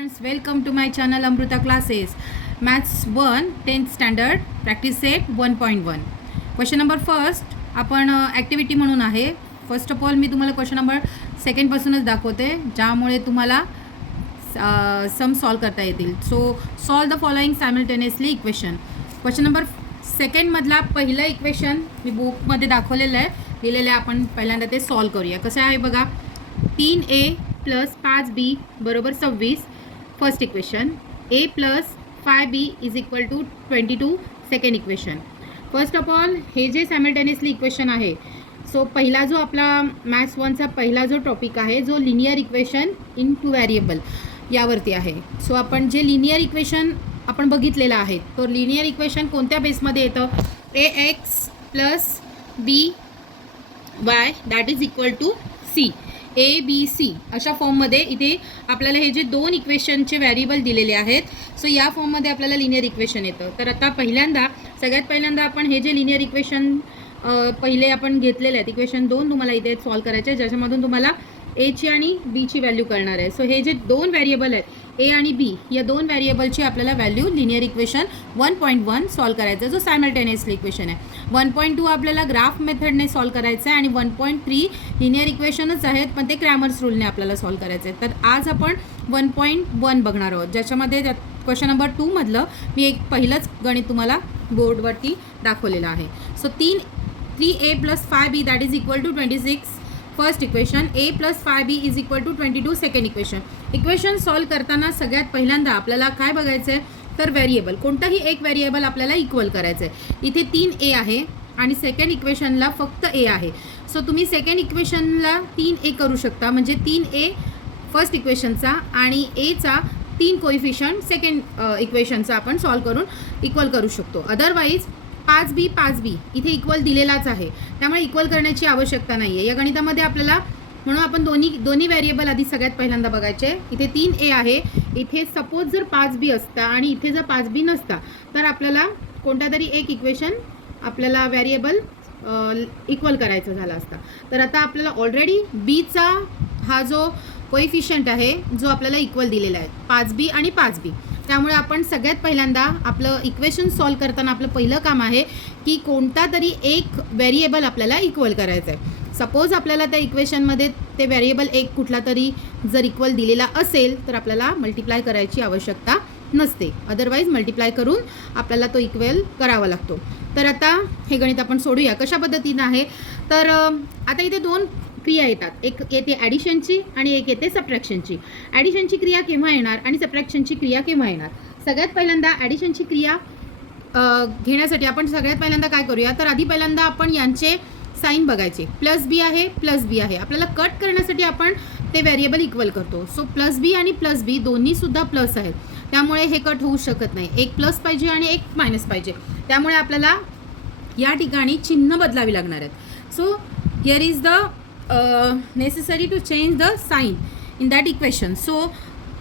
Friends, welcome to my channel Amrita classes. Maths 1 10th standard practice set 1.1. Question number first आपण activity म्हणून आहे. First of all मी तुम्हाला question number सेकंडपासूनच दाखवते, ज्यामुळे तुम्हाला सम सॉल्व करता येतील. So solve the following simultaneously equation. Question number सेकंडमधला पहिलं इक्वेशन मी बुकमध्ये दाखवलेलं आहे, लिहिलेलं आहे. आपण पहिल्यांदा ते सॉल्व करूया. कसं आहे बघा. 3a प्लस 5b बरोबर 26 first equation. a plus 5b is equal to 22 second equation. First of all हे जे सायमल्टेनियसली इक्वेशन आहे, सो पहिला जो आपला मॅथ्स 1चा पहिला जो टॉपिक आहे, जो linear equation in two variable यावरती आहे. सो आपण जे लिनियर इक्वेशन आपण बघितलेलं आहे, तो लिनियर इक्वेशन कोणत्या बेसमध्ये येतं? ax plus b y that is equal to c. ABC अशा फॉर्ममध्ये इथे आपल्याला हे जे दोन इक्वेशनचे व्हेरिएबल दिलेले आहेत, सो या फॉर्ममध्ये आपल्याला लिनियर इक्वेशन येतं. तर आता सगळ्यात पहिल्यांदा आपण हे जे लिनियर इक्वेशन पहिले आपण घेतलेले आहेत, इक्वेशन 2 तुम्हाला इथे सॉल्व करायचे, ज्याच्यामधून तुम्हाला एची आणि बीची व्हॅल्यू कळणार आहे. सो हे जे दोन व्हेरिएबल आहेत, ए आणि बी, या दोन व्हेरिएबलची आपल्याला व्हॅल्यू लिनियर इक्वेशन 1.1 सॉल्व करायचं, जो सायमल्टेनियसली इक्वेशन आहे. 1.2 आपल्याला ग्राफ मेथडने सॉल्व करायचं आहे आणि 1.3 लिनियर इक्वेशनच आहेत, पण ते क्रॅमर्स रूलने आपल्याला सॉल्व करायचं आहे. तर आज आपण 1.1 बघणार आहोत, ज्याच्यामध्ये क्वेश्चन नंबर 2मधलं मी एक पहिलंच गणित तुम्हाला बोर्डवरती दाखवलेलं आहे. So 3a plus 5b that is equal to 26 first equation. a plus 5b is equal to 22 second equation. Equation solve करताना सगळ्यात पहिल्यांदा आपल्याला काय बघायचं आहे, तर व्हेरिएबल, कोणताही एक व्हेरिएबल आपल्याला इक्वल करायचं आहे. इथे 3a आहे आणि सेकंड इक्वेशनला फक्त a आहे. सो तुम्ही सेकंड इक्वेशनला 3a करू शकता, म्हणजे 3a फर्स्ट इक्वेशनचा आणि एचा 3 कोइफिशियंट सेकंड इक्वेशनचा आपण सॉल्व करून इक्वल करू शकतो. अदरवाईज 5b इथे इक्वल दिलेलाच आहे, त्यामुळे इक्वल करण्याची आवश्यकता नाही आहे या गणितामध्ये आपल्याला. म्हणून आपण दोन्ही व्हेरिएबल आधी सगळ्यात पहिल्यांदा बघायचे. इथे 3a आहे, इथे सपोज जर 5b असता आणि इथे जर 5b नसता, तर आपल्याला कोणता तरी एक इक्वेशन आपल्याला व्हेरिएबल इक्वल करायचं झाला असता. तर आता आपल्याला ऑलरेडी बीचा हा जो कोइफिशियंट आहे, जो आपल्याला इक्वल दिलेला आहे, 5b आणि 5b. त्यामुळे आपण सगळ्यात पहिल्यांदा आपलं इक्वेशन सॉल्व करताना आपलं पहिलं काम आहे की कोणता तरी एक व्हेरिएबल आपल्याला इक्वल करायचं आहे. सपोज आपल्याला त्या इक्वेशनमध्ये ते व्हेरिएबल एक कुठला तरी जर इक्वल दिलेला असेल, तर आपल्याला मल्टिप्लाय करायची आवश्यकता नसते. अदरवाईज मल्टिप्लाय करून आपल्याला तो इक्वल करावा लागतो. तर आता हे गणित आपण सोडूया. कशा पद्धतीनं आहे, तर आता इथे दोन क्रिया येतात, एक येते ॲडिशनची आणि एक येते सबट्रॅक्शनची. ॲडिशनची क्रिया केव्हा येणार आणि सबट्रॅक्शनची क्रिया केव्हा येणार? सगळ्यात पहिल्यांदा ॲडिशनची क्रिया घेण्यासाठी आपण सगळ्यात पहिल्यांदा काय करूया, तर आधी पहिल्यांदा आपण यांचे साईन बघायचे. प्लस बी आहे, प्लस बी आहे. आपल्याला कट करण्यासाठी आपण ते व्हेरिएबल इक्वल करतो. सो प्लस बी आणि प्लस बी दोन्हीसुद्धा प्लस आहेत, त्यामुळे हे कट होऊ शकत नाही. एक प्लस पाहिजे आणि एक मायनस पाहिजे, त्यामुळे आपल्याला या ठिकाणी चिन्ह बदलावी लागणार आहेत. So here is the necessary to change the sign in that equation. So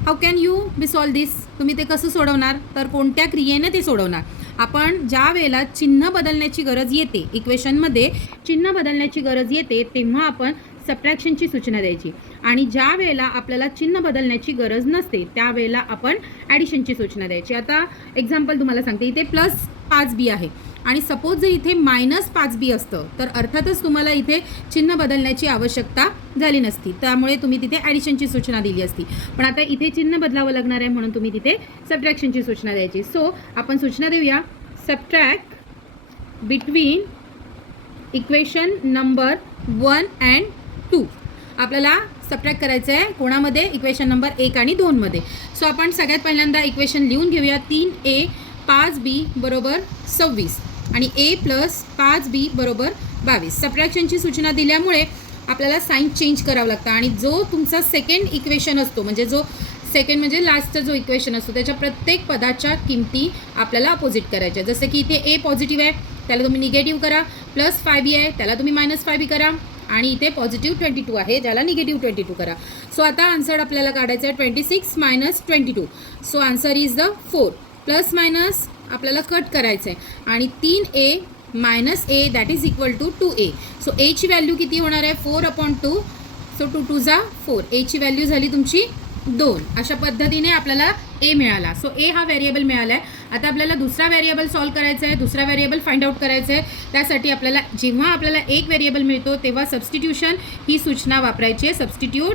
how can you be solve this? तुम्ही ते कसं सोडवणार, तर कोणत्या क्रियेने ते सोडवणार? आपण ज्या वेळेला चिन्ह बदलण्याची गरज येते, इक्वेशनमध्ये चिन्ह बदलण्याची गरज येते, तेव्हा आपण सबट्रॅक्शनची सूचना द्यायची, आणि ज्या वेळेला आपल्याला चिन्ह बदलण्याची गरज नसते त्यावेळेला आपण ॲडिशनची सूचना द्यायची. आता एक्झाम्पल तुम्हाला सांगते. इथे प्लस 5b आहे आणि सपोज जर इथे मायनस 5b असतं, तर अर्थातच तुम्हाला इथे चिन्ह बदलण्याची आवश्यकता झाली नसती, त्यामुळे तुम्ही तिथे ॲडिशनची सूचना दिली असती. पण आता इथे चिन्ह बदलावं लागणार आहे, म्हणून तुम्ही तिथे सबट्रॅक्शनची सूचना द्यायची. सो आपण सूचना देऊया, subtract between equation number 1 and 2. आपल्याला सबट्रॅक्ट करायचं आहे कोणामध्ये? इक्वेशन नंबर 1 आणि 2मध्ये. सो आपण सगळ्यात पहिल्यांदा इक्वेशन लिहून घेऊया. 3a 5b बरोबर 26 आणि a प्लस 5b बरोबर 22. सबट्रॅक्शनची सूचना दिल्यामुळे आपल्याला साईन चेंज करावं लागतं, आणि जो तुमचा सेकंड इक्वेशन असतो, म्हणजे जो सेकंड म्हणजे लास्टचा जो इक्वेशन असतो, त्याच्या प्रत्येक पदाच्या किमती आपल्याला अपोजिट करायच्या. जसं की इथे a पॉझिटिव्ह आहे, त्याला तुम्ही निगेटिव्ह करा. प्लस 5b आहे, त्याला तुम्ही मायनस 5b करा. आणि इथे पॉझिटिव्ह 22 आहे, ज्याला निगेटिव्ह 22 करा. सो आता आन्सर आपल्याला काढायचं आहे 26 minus 22. So answer is the 4. Plus minus आपल्याला कट करायचं आहे, आणि 3a minus a that is equal to 2a. So एची व्हॅल्यू किती होणार आहे? 4/2. सो 2 2 जा 4. एची व्हॅल्यू झाली तुमची 2 अशा पद्धतीने आपल्याला ए मिळाला. सो ए हा व्हेरिएबल मिळाला आहे. आता आपल्याला दुसरा व्हेरिएबल सॉल्व करायचा आहे, दुसरा व्हेरिएबल फाइंड आउट करायचं आहे. त्यासाठी आपल्याला जेव्हा आपल्याला एक व्हेरिएबल मिळतो तेव्हा सबस्टिट्यूशन ही सूचना वापरायची आहे.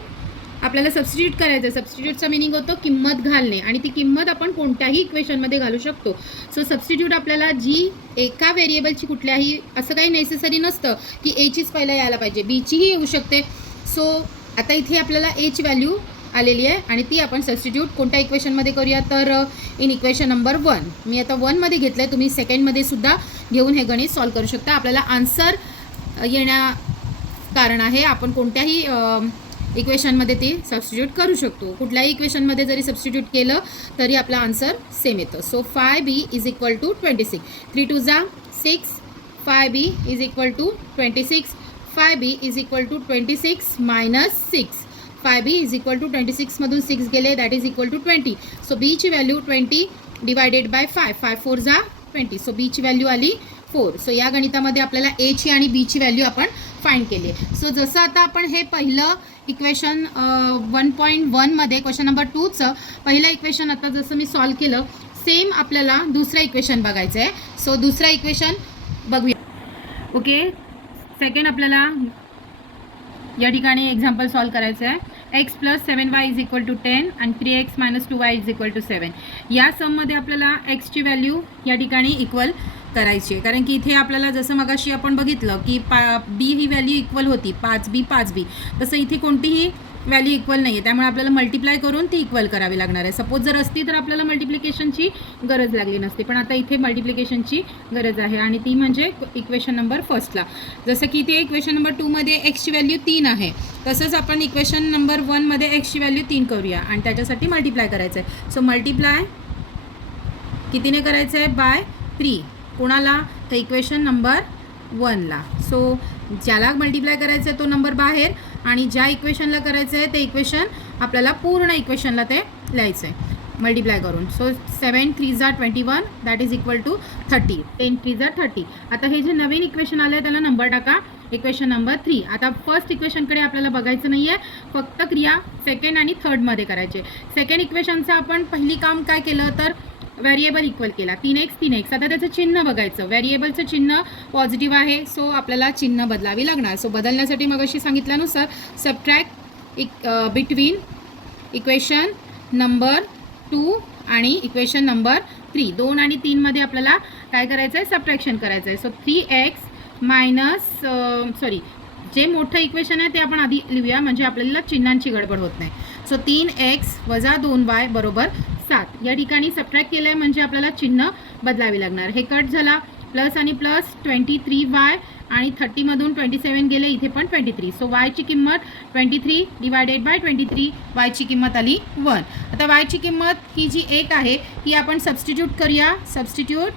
आपल्याला सबस्टिट्यूट करायचं आहे. सबस्टिट्यूटचा मिनिंग होतो किंमत घालणे, आणि ती किंमत आपण कोणत्याही इक्वेशनमध्ये घालू शकतो. सो सबस्टिट्यूट आपल्याला जी एका व्हेरिएबलची कुठल्याही असं काही नेसेसरी नसतं की एचीच पहिला यायला पाहिजे, बीचीही येऊ शकते. सो आता इथे आपल्याला एची व्हॅल्यू आलेली आहे आणि ती आपण सबस्टिट्यूट कोणत्या इक्वेशनमध्ये करूया, तर इन इक्वेशन नंबर 1. मी आता 1मध्ये घेतलं आहे, तुम्ही सेकंडमध्ये सुद्धा घेऊन हे गणित सॉल्व करू शकता. आपल्याला आन्सर येण्या कारण आहे आपण कोणत्याही इक्वेशनमध्ये ती सबस्टिट्यूट करू शकतो. कुठल्याही इक्वेशनमध्ये जरी सबस्टिट्यूट केलं तरी आपला आन्सर सेम येतं. So 5b is equal to 26. 3 2 जा 6. 5b is equal to 26. 5b is equal to 26 minus 6. 5b is equal to 26 मधून 6 गेले, that is equal to 20. So बीची व्हॅल्यू 20 डिवायडेड बाय 5. 5 4 जा 20. सो बीची व्हॅल्यू आली 4. सो या गणितामध्ये आपल्याला एची आणि बीची व्हॅल्यू आपण फाइंड केली आहे. सो जसं आता आपण हे पहिलं इक्वेशन 1.1मध्ये क्वेश्चन नंबर 2चं पहिलं इक्वेशन आता जसं मी सॉल्व केलं, सेम आपल्याला दुसरं इक्वेशन बघायचं आहे. सो दुसरं इक्वेशन बघूया. ओके, सेकंड आपल्याला या ठिकाणी एक्झाम्पल सॉल्व करायचं आहे. x + 7y is equal to 10 आणि 3x - 2y is equal to 7. या सममध्ये आपल्याला एक्सची व्हॅल्यू या ठिकाणी इक्वल करायची आहे, कारण की इथे आपल्याला जसं मगाशी आपण बघितलं की बी ही व्हॅल्यू इक्वल होती 5b 5b, तसं इथे कोणतीही व्हॅल्यू इक्वल नाही आहे. त्यामुळे आपल्याला मल्टिप्लाय करून ती इक्वल करावी लागणार आहे. सपोज जर असती तर आपल्याला मल्टिप्लिकेशनची गरज लागली नसती, पण आता इथे मल्टिप्लिकेशनची गरज आहे आणि ती म्हणजे इक्वेशन नंबर फर्स्टला. जसं की इथे इक्वेशन नंबर 2मध्ये एक्सची व्हॅल्यू 3 आहे, तसंच आपण इक्वेशन नंबर 1मध्ये एक्सची व्हॅल्यू 3 करूया आणि त्याच्यासाठी मल्टिप्लाय करायचं आहे. सो मल्टिप्लाय कितीने करायचं आहे, बाय 3. कोणाला, तर इक्वेशन नंबर 1ला. सो ज्याला मल्टिप्लाय करायचं आहे तो नंबर बाहेर, आणि ज्या इक्वेशनला करायचं आहे ते इक्वेशन आपल्याला पूर्ण इक्वेशनला ते लिहायचं आहे मल्टिप्लाय करून. सो 7 3 जा 21, दॅट इज इक्वल टू 30. 10 3 जा 30. आता हे जे नवीन इक्वेशन आलं आहे त्याला नंबर टाका, इक्वेशन नंबर 3. आता फर्स्ट इक्वेशनकडे आपल्याला बघायचं नाही आहे, फक्त क्रिया सेकंड आणि थर्डमध्ये करायचे. सेकंड इक्वेशनचं आपण पहिली काम काय केलं, तर व्हेरिएबल इक्वल केला. 3x 3x. आता त्याचं चिन्ह बघायचं. व्हेरिएबलचं चिन्ह पॉझिटिव्ह आहे, सो आपल्याला चिन्ह बदलावी लागणार. सो बदलण्यासाठी मग अशी सांगितल्यानुसार सबट्रॅक्ट बिटवीन इक्वेशन नंबर 2 आणि इक्वेशन नंबर 3. 2 आणि 3मध्ये आपल्याला काय करायचं आहे, सबट्रॅक्शन करायचं आहे. सो 3x मायनस जे मोठं इक्वेशन आहे ते आपण आधी लिहूया, म्हणजे आपल्याला चिन्हांची गडबड होत नाही. सो 3x - 2y बरोबर 7. या ठिकाणी सबट्रॅक्ट केलं आहे म्हणजे आपल्याला चिन्ह बदलावी लागणार. हे कट झाला, प्लस आणि प्लस 23y आणि 30मधून 27 गेले, इथे पण 23. सो वायची किंमत 23 डिवायडेड बाय 23. वायची किंमत आली 1. आता वायची किंमत ही जी 1 आहे ही आपण सबस्टिट्यूट करूया. Substitute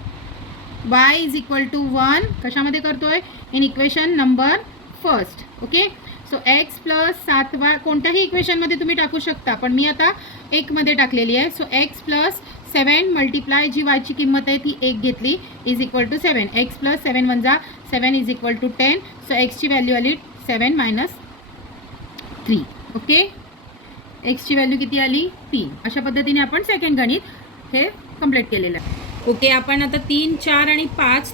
y is equal to 1 कशामध्ये करतोय, in equation number first. Okay, so x + 7y कोणत्याही इक्वेशनमध्ये तुम्ही टाकू शकता, पण मी आता 1मध्ये टाकलेली आहे. सो x + 7 मल्टिप्लाय जी वायची किंमत आहे ती 1 घेतली, इज इक्वल टू 7. x + 7 1 जा 7 इज इक्वल टू 10. सो एक्सची व्हॅल्यू आली 7 - 3. ओके, एक्सची व्हॅल्यू किती आली, 3. अशा पद्धतीने आपण सेकंड गणित हे कंप्लीट केलेलं आहे. ओके, आपण आता 3 4 आणि 5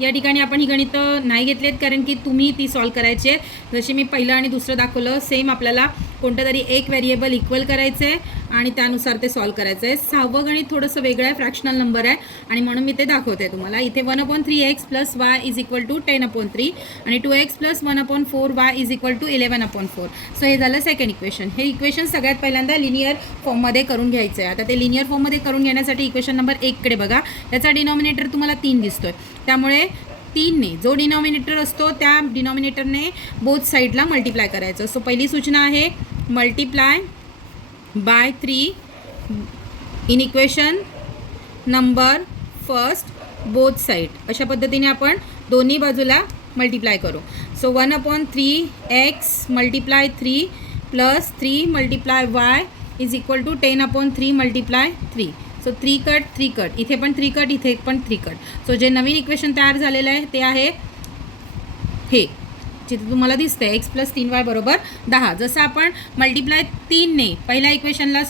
या ठिकाणी आपण ही गणितं नाही घेतलेत, कारण की तुम्ही ती सॉल्व करायची आहेत. जशी मी पहिलं आणि दुसरं दाखवलं सेम आपल्याला कोणतं तरी एक व्हेरिएबल इक्वल करायचं आहे आणि त्यानुसार ते सॉल्व करायचं आहे. 6वं गणित थोडंसं वेगळं आहे, फ्रॅक्शनल नंबर आहे आणि म्हणून मी ते दाखवते तुम्हाला. इथे 1/3x + y is equal to 10/3 आणि 2x + 1/4y is equal to 11/4. So हे झालं सेकंड इक्वेशन. हे इक्वेशन सगळ्यात पहिल्यांदा लिनियर फॉर्ममध्ये करून घ्यायचं आहे. आता ते लिनियर फॉर्ममध्ये करून घेण्यासाठी इक्वेशन नंबर 1कडे बघा. त्याचा डिनॉमिनेटर तुम्हाला 3 दिसतोय, त्यामुळे 3ने जो डिनॉमिनेटर असतो त्या डिनॉमिनेटरने बोथ साईडला मल्टिप्लाय करायचं. सो पहिली सूचना आहे multiply by 3 in equation number first both side. अशा पद्धतीने आपण दोन्ही बाजूला मल्टिप्लाय करू. So 1/3x multiply 3 plus 3 multiply y is equal to 10/3 multiply 3. So 3 cut 3 cut, इथे पण 3 कट, इथे पण 3 कट. सो जे नवीन इक्वेशन तयार झालेलं आहे ते आहे हे जिथे तुम्हाला दिसतं आहे एक्स प्लस 3y बरोबर 10. जसं आपण मल्टिप्लाय 3ने पहिल्या इक्वेशनला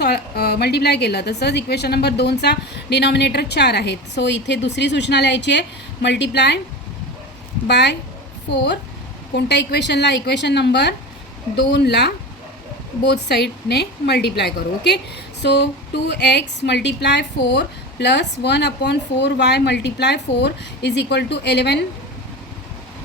मल्टिप्लाय केलं तसंच इक्वेशन नंबर 2चा डिनॉमिनेटर 4 आहेत. सो इथे दुसरी सूचना लिहायची आहे मल्टिप्लाय बाय 4. कोणत्या इक्वेशनला? इक्वेशन नंबर 2ला बोथ साईडने मल्टिप्लाय करू. Okay, so 2x multiply 4 plus 1/4y multiply 4 is equal to 11.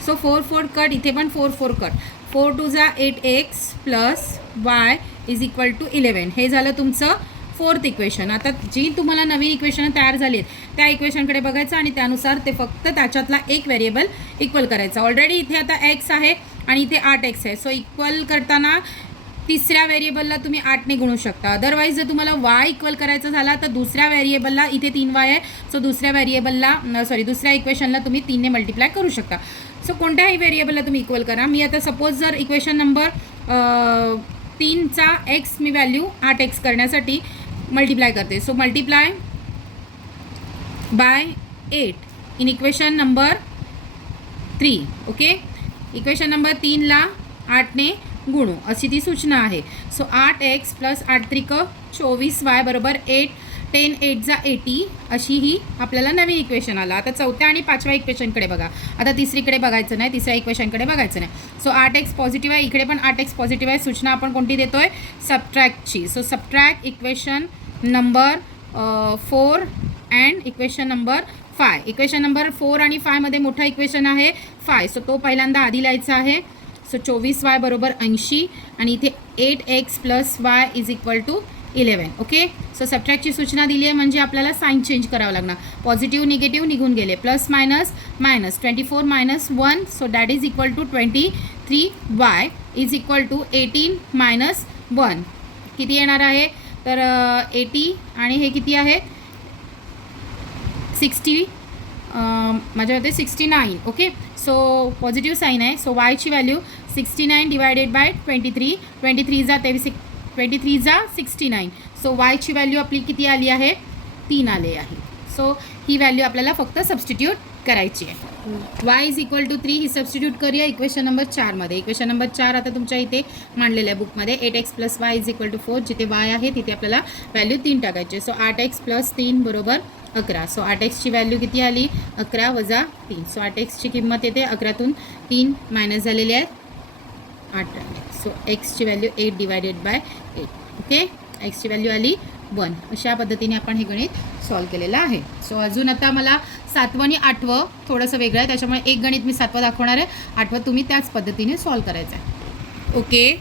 So 4 cut, इथे पण 4 कट. 4 2 जा 8x plus y is equal to 11. हे झालं तुमचं फोर्थ इक्वेशन. आता जी तुम्हाला नवीन इक्वेशन तयार झाली आहेत त्या इक्वेशनकडे बघायचं आणि त्यानुसार ते फक्त त्याच्यातला एक व्हेरिएबल इक्वल करायचा. ऑलरेडी इथे आता x आहे आणि इथे 8x आहे. सो इक्वल करताना तिसऱ्या व्हेरिएबलला तुम्ही 8ने गुणू शकता. अदरवाईज जर तुम्हाला y इक्वल करायचा झाला तर दुसऱ्या व्हेरिएबलला, इथे 3y आहे सो दुसऱ्या व्हेरिएबलला दुसऱ्या इक्वेशनला तुम्ही 3ने मल्टिप्लाय करू शकता. सो कोणत्याही व्हेरिएबलला तुम्ही इक्वल करा. मी आता सपोज जर इक्वेशन नंबर 3चा x मी व्हॅल्यू 8x करण्यासाठी मल्टिप्लाय करते. So multiply by 8 in equation number 3. Okay, equation number 3ला 8ने गुणू अशी ती सूचना आहे. सो 8x प्लस 8 3 24y बरोबर 8. 10 8 जा 80 अशी ही आपल्याला नवीन इक्वेशन आलं. आता चौथ्या आणि पाचव्या इक्वेशनकडे बघा. आता तिसरीकडे बघायचं नाही, तिसऱ्या इक्वेशनकडे बघायचं नाही. सो 8x पॉझिटिव्ह आहे, इकडे पण 8x पॉझिटिव्ह आहे. सूचना आपण कोणती देतोय? सबट्रॅक्टची. So subtract equation number 4 and equation number 5. Equation number 4 आणि 5 मध्ये मोठा इक्वेशन आहे 5. सो तो पहिल्यांदा आधी लिहायचा आहे. सो 24y बरोबर 80 आणि इथे 8x plus y is equal to 11. Okay, so सबट्रॅक्टची सूचना दिली आहे म्हणजे आपल्याला साईन चेंज करावं लागणार. पॉझिटिव्ह निगेटिव्ह निघून गेले. Plus minus minus 24 minus 1 so that is equal to 23y is equal to 18 minus 1. किती येणार आहे? तर 80 आणि हे किती आहे? 60 माझ्या होते 69. ओके, सो पॉझिटिव्ह साईन आहे. सो वायची व्हॅल्यू 69 डिवायडेड बाय 23. 23 जा 69. सो वायची व्हॅल्यू आपली किती आली आहे? 3 आली आहे. सो ही व्हॅल्यू आपल्याला फक्त सबस्टिट्यूट करायची आहे. y इज इक्वल टू 3 ही सबस्टिट्यूट करूया इक्वेशन नंबर 4मध्ये. इक्वेशन नंबर 4 आता तुमच्या इथे मांडलेलं आहे बुकमध्ये. 8x plus y is equal to 4. जिथे y आहे तिथे आपल्याला व्हॅल्यू 3 टाकायची. सो 8x प्लस 3 बरोबर 11. सो 8xची व्हॅल्यू किती आली? 11 वजा 3. सो 8xची किंमत येते 11तून 3 मायनस झालेले आहेत 8. सो एक्सची व्हॅल्यू 8 डिवायडेड बाय 8. ओके, एक्सची व्हॅल्यू आली 1. अशा पद्धतीने आपण हे गणित सॉल्व केलेलं आहे. सो अजून आता मला 7वं आणि 8वं थोडंसं वेगळं आहे त्याच्यामुळे एक गणित मी 7वं दाखवणार आहे. 8वं तुम्ही त्याच पद्धतीने सॉल्व करायचं आहे. ओके,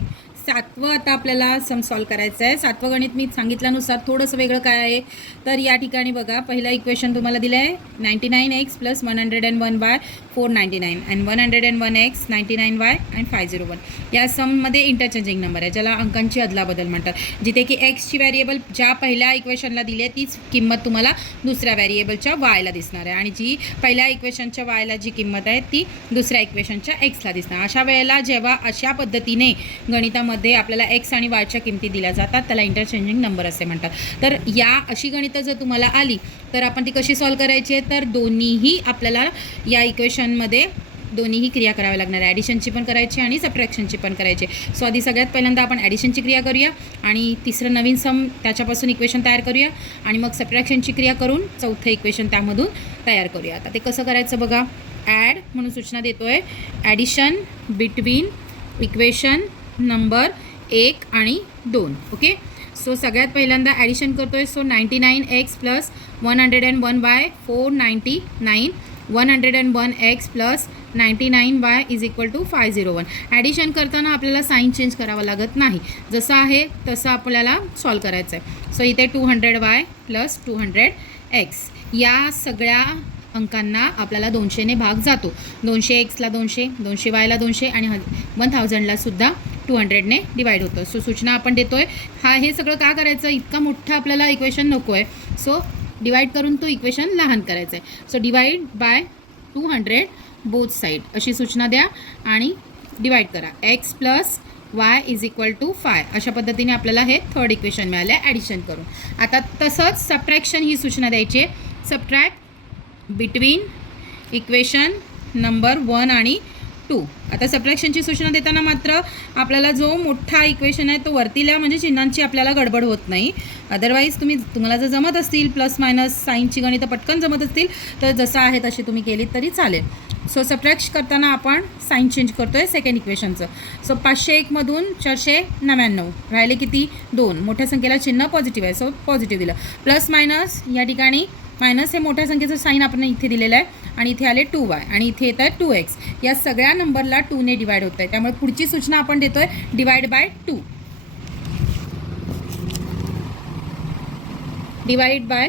7वं आता आपल्याला सॉल्व करायचं आहे. 7वं गणित मी सांगितल्यानुसार थोडंसं वेगळं काय आहे तर या ठिकाणी बघा पहिलं इक्वेशन तुम्हाला दिलं आहे 99x plus 101y 499 and 101x 99y and 501. या सममध्ये इंटरचेंजिंग नंबर आहे ज्याला अंकांची अदलाबदल म्हणतात. जिथे की एक्सची व्हेरिएबल ज्या पहिल्या इक्वेशनला दिली आहे तीच किंमत तुम्हाला दुसऱ्या व्हेरिएबलच्या वायला दिसणार आहे आणि जी पहिल्या इक्वेशनच्या वायला जी किंमत आहे ती दुसऱ्या इक्वेशनच्या एक्सला दिसणार. अशा वेळेला जेव्हा अशा पद्धतीने गणितामध्ये आपल्याला एक्स आणि वायच्या किमती दिल्या जातात त्याला इंटरचेंजिंग नंबर असे म्हणतात. तर या अशी गणितं जर तुम्हाला आली तर आपण ती कशी सॉल्व करायची आहे तर दोन्हीही आपल्याला या इक्वेशनमध्ये दोन्हीही क्रिया कराव्या लागणार आहे. ॲडिशनची पण करायची आणि सबट्रॅक्शनची पण करायची. सो आधी सगळ्यात पहिल्यांदा आपण ॲडिशनची क्रिया करूया आणि तिसरं नवीन सम त्याच्यापासून इक्वेशन तयार करूया आणि मग सबट्रॅक्शनची क्रिया करून चौथं इक्वेशन त्यामधून तयार करूया. आता ते कसं करायचं बघा. ॲड म्हणून सूचना देतो आहे. ॲडिशन बिटवीन इक्वेशन नंबर 1 आणि 2. ओके, सो सगळ्यात पहिल्यांदा ॲडिशन करतो आहे. So 99x plus 101y 499 101x plus 99y is equal to 501. Addition करताना आपल्याला साईन चेंज करावं लागत नाही. जसं आहे तसं आपल्याला सॉल्व करायचं आहे. सो इथे 200y प्लस 200x या सगळ्या अंकांना आपल्याला 200ने भाग जातो. 200xला 200 200yला 200 आणि 1000ला सुद्धा 200ने डिवाईड होतं. सो सूचना आपण देतो आहे. हे सगळं का करायचं? इतका मोठा आपल्याला इक्वेशन नको आहे. सो डिवाईड करून तो इक्वेशन लहान करायचं आहे. So divide by 200 both side अशी सूचना द्या आणि डिवाईड करा. x plus y is equal to 5 अशा पद्धतीने आपल्याला हे थर्ड इक्वेशन मिळालं आहे ॲडिशन करून. आता तसंच सबट्रॅक्शन ही सूचना द्यायची आहे. सबट्रॅक्ट बिटवीन इक्वेशन नंबर 1 आणि 2. आता सबट्रॅक्शनची सूचना देताना मात्र आपल्याला जो मोठा इक्वेशन आहे तो वरती लिहा, म्हणजे चिन्हांची आपल्याला गडबड होत नाही. अदरवाईज तुम्हाला जर जमत असतील प्लस मायनस साईनची गणितं पटकन जमत असतील तर जसं आहे तशी तुम्ही केलीत तरी चालेल. सो सबट्रॅक्ट करताना आपण साईन चेंज करतो आहे सेकंड इक्वेशनचं. सो 501 मधून 499 राहिले किती 2. मोठ्या संख्येला चिन्ह पॉझिटिव्ह आहे, सो पॉझिटिव्ह दिलं. प्लस मायनस या ठिकाणी मायनस हे मोठ्या संख्येचं साईन आपण इथे दिलेलं आहे आणि इथे आले 2y आणि इथे येत आहे 2x. या सगळ्या नंबरला 2ने डिवाइड होत आहे, त्यामुळे पुढची सूचना आपण देतो आहे divide by 2. Divide by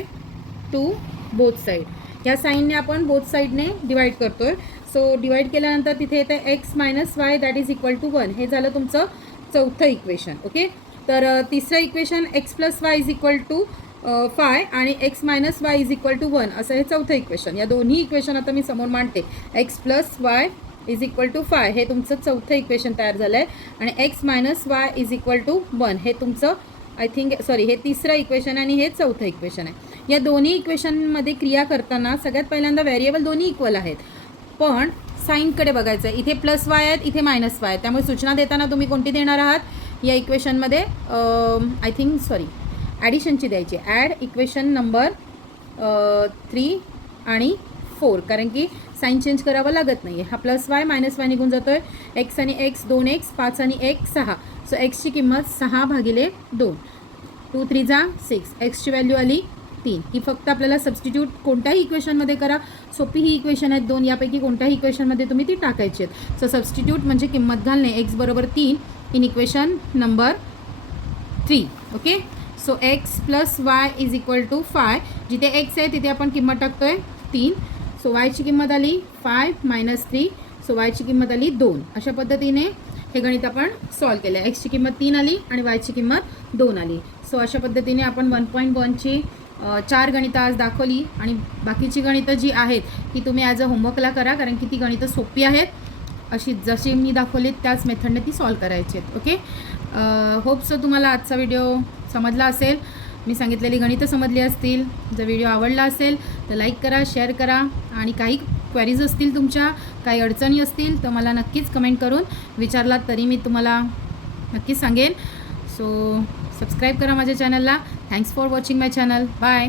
2 both side. या साईनने आपण बोथ साईडने डिवाइड करतो आहे. सो डिवाइड केल्यानंतर तिथे येतं x minus y that is equal to 1. हे झालं तुमचं चौथं इक्वेशन. ओके, तर तिसरं equation x plus y is equal to 5 आणि x minus y is equal to 1 असं हे चौथं इक्वेशन. या दोन्ही इक्वेशन आता मी समोर मांडते. x plus y is equal to 5 हे तुमचं चौथं इक्वेशन तयार झालं आहे आणि x minus y is equal to 1 हे तुमचं हे तिसरं इक्वेशन आणि हे चौथं इक्वेशन आहे. या दोन्ही इक्वेशनमध्ये क्रिया करताना सगळ्यात पहिल्यांदा व्हेरिएबल दोन्ही इक्वल आहेत, पण साईनकडे बघायचं आहे. इथे प्लस वाय आहेत, इथे मायनस वाय, त्यामुळे सूचना देताना तुम्ही कोणती देणार आहात या इक्वेशनमध्ये ॲडिशनची द्यायची. ॲड इक्वेशन नंबर 3 आणि 4, कारण की साईन चेंज करावं लागत नाही आहे. हा प्लस वाय मायनस वाय निघून जातो आहे. एक्स आणि एक्स 2x, 5 आणि 1 6. सो एक्सची किंमत 6/2. 2 3 6. एक्सची व्हॅल्यू आली 3. ही फक्त आपल्याला सबस्टिट्यूट कोणत्याही इक्वेशनमध्ये करा. सोपी ही इक्वेशन आहेत 2, यापैकी कोणत्याही इक्वेशनमध्ये तुम्ही ती टाकायची आहेत. सो सबस्टिट्यूट म्हणजे किंमत घालणे. x बरोबर 3 in equation number 3. Okay, so x plus y is equal to 5. जिथे x आहे तिथे आपण किंमत टाकतो आहे 3. सो वायची किंमत आली 5 मायनस 3. सो वायची किंमत आली 2. अशा पद्धतीने हे गणित आपण सॉल्व केलं. एक्सची किंमत 3 आली आणि वायची किंमत 2 आली. सो अशा पद्धतीने आपण 1.1ची 4 गणितं आज दाखवली आणि बाकीची गणितं जी आहेत ती तुम्ही ॲज अ होमवर्कला करा, कारण की ती गणितं सोपी आहेत. अशी जशी मी दाखवलीत त्याच मेथडने ती सॉल्व करायची आहेत. ओके, होप सो तुम्हाला आजचा व्हिडिओ समजला असेल, मी सांगितलेली गणितं समजली असतील. जर व्हिडिओ आवडला असेल तर लाईक करा, शेअर करा आणि काही क्वेरीज असतील तुमच्या, काही अडचणी असतील तर मला नक्कीच कमेंट करून विचारलात तरी मी तुम्हाला नक्कीच सांगेन. सो सबस्क्राईब करा माझ्या चॅनलला. Thanks for watching my channel. Bye.